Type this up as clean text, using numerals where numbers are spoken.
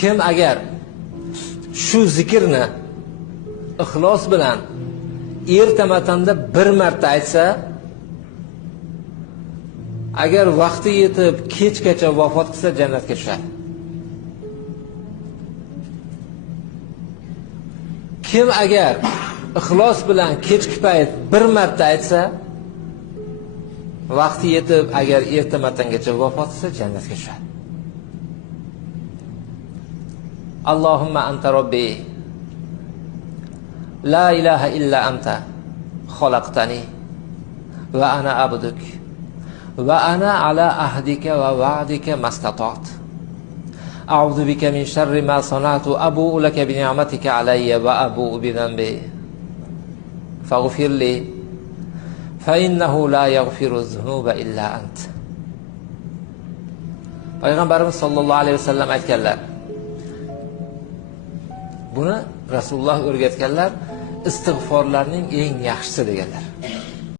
Kim agar shu zikrni ixlos bilan ertamatanda bir marta aytsa, agar vaqti yetib kechgacha vafot qilsa jannatga tushadi. Kim agar ixlos bilan kechki payt bir marta aytsa, vaqti yetib agar ertamatdangacha vafot qilsa jannatga tushadi. Allohumma anta robbi la ilaha illa anta xalaqtani va ana abduk va ana ala ahdika va va'dika mastata'tu a'udhu bika min sharri ma sana'tu abu'u laka bi ni'matika alayya va abu'u bi dhanbi faghfir li fa innahu la yaghfiru dhunuba illa ant. Payg'ambarimiz sollallohu alayhi vasallam aytganlar. Buni Rasululloh o'rgatganlar, istig'forlarning eng yaxshisi deganlar.